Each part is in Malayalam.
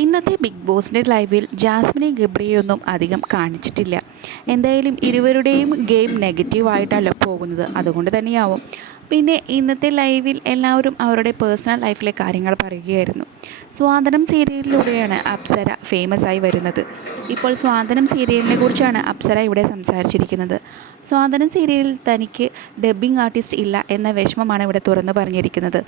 ഇന്നത്തെ ബിഗ് ബോസിന്റെ ലൈവിൽ ജാസ്മിനെയും ഗബ്രിയൊന്നും അധികം കാണിച്ചിട്ടില്ല. എന്തായാലും ഇരുവരുടെയും ഗെയിം നെഗറ്റീവായിട്ടല്ല പോകുന്നത്. അതുകൊണ്ട് തന്നെയാവും. പിന്നെ ഇന്നത്തെ ലൈവിൽ എല്ലാവരും അവരുടെ പേഴ്സണൽ ലൈഫിലെ കാര്യങ്ങൾ പറയുകയായിരുന്നു. സ്വാതന്ത്ര്യം സീരിയലിലൂടെയാണ് അപ്സര ഫേമസ് ആയി വരുന്നത്. ഇപ്പോൾ സ്വാതന്ത്ര്യം സീരിയലിനെ കുറിച്ചാണ് അപ്സര ഇവിടെ സംസാരിച്ചിരിക്കുന്നത്. സ്വാതന്ത്ര്യം സീരിയലിൽ തനിക്ക് ഡബ്ബിംഗ് ആർട്ടിസ്റ്റ് ഇല്ല എന്ന വിഷമമാണ് ഇവിടെ തുറന്നു പറഞ്ഞിരിക്കുന്നത്.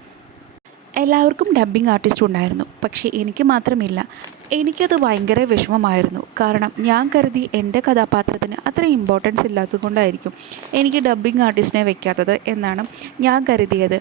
എല്ലാവർക്കും ഡബ്ബിംഗ് ആർട്ടിസ്റ്റ് ഉണ്ടായിരുന്നു. പക്ഷേ എനിക്ക് മാത്രമില്ല. എനിക്കത് ഭയങ്കര വിഷമമായിരുന്നു. കാരണം ഞാൻ കരുതി എന്റെ കഥാപാത്രത്തിന് അത്ര ഇമ്പോർട്ടൻസ് ഇല്ലാത്തതുകൊണ്ടായിരിക്കും എനിക്ക് ഡബ്ബിംഗ് ആർട്ടിസ്റ്റിനെ വെക്കാത്തത് എന്നാണ് ഞാൻ കരുതിയത്.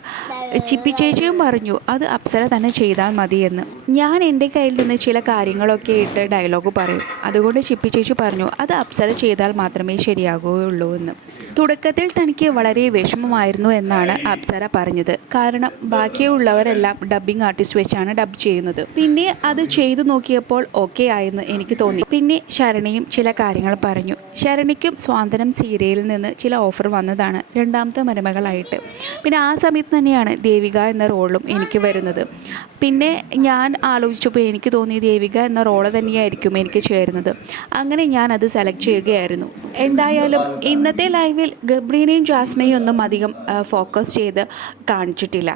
ചിപ്പി ചേച്ചിയും പറഞ്ഞു അത് അപ്സര തന്നെ ചെയ്താൽ മതിയെന്ന്. ഞാൻ എന്റെ കയ്യിൽ നിന്ന് ചില കാര്യങ്ങളൊക്കെ ഇട്ട് ഡയലോഗ് പറയും. അതുകൊണ്ട് ചിപ്പി ചേച്ചി പറഞ്ഞു അത് അപ്സര ചെയ്താൽ മാത്രമേ ശരിയാകുകയുള്ളൂ എന്ന്. തുടക്കത്തിൽ തനിക്ക് വളരെ വിഷമമായിരുന്നു എന്നാണ് അപ്സര പറഞ്ഞത്. കാരണം ബാക്കിയുള്ളവരെല്ലാം ഡബ്ബിംഗ് ആർട്ടിസ്റ്റ് വെച്ചാണ് ഡബ് ചെയ്യുന്നത്. പിന്നെ അത് ചെയ്തു നോക്കിയപ്പോൾ ഓക്കെ ആയെന്ന് എനിക്ക് തോന്നി. പിന്നെ ശരണയും ചില കാര്യങ്ങൾ പറഞ്ഞു. ശരണിക്കും സ്വാതന്ത്ര്യം സീരിയലിൽ നിന്ന് ചില ഓഫർ വന്നതാണ് രണ്ടാമത്തെ മരുമകളായിട്ട്. പിന്നെ ആ സമയത്ത് തന്നെയാണ് ദേവിക എന്ന റോളും എനിക്ക് വരുന്നത്. പിന്നെ ഞാൻ ആലോചിച്ചപ്പോൾ എനിക്ക് തോന്നി ദേവിക എന്ന റോൾ തന്നെയായിരിക്കും എനിക്ക് ചേരുന്നത്. അങ്ങനെ ഞാൻ അത് സെലക്ട് ചെയ്യുകയായിരുന്നു. എന്തായാലും ഇന്നത്തെ ലൈവിൽ ഗബ്രീനയും ജാസ്മയും ഒന്നും അധികം ഫോക്കസ് ചെയ്ത് കാണിച്ചിട്ടില്ല.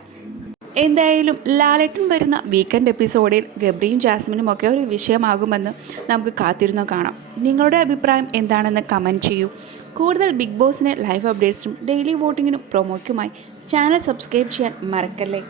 എന്തായാലും ലാലേട്ടൻ വരുന്ന വീക്കെൻഡ് എപ്പിസോഡിൽ ഗബ്രിയും ജാസ്മിനും ഒക്കെ ഒരു വിഷയമാകുമെന്ന് നമുക്ക് കാത്തിരുന്നു കാണാം. നിങ്ങളുടെ അഭിപ്രായം എന്താണെന്ന് കമന്റ് ചെയ്യൂ. കൂടുതൽ ബിഗ് ബോസിന് ലൈവ് അപ്ഡേറ്റ്സും ഡെയിലി വോട്ടിങ്ങിനും പ്രൊമോയ്ക്കുമായി ചാനൽ സബ്സ്ക്രൈബ് ചെയ്യാൻ മറക്കല്ലേ?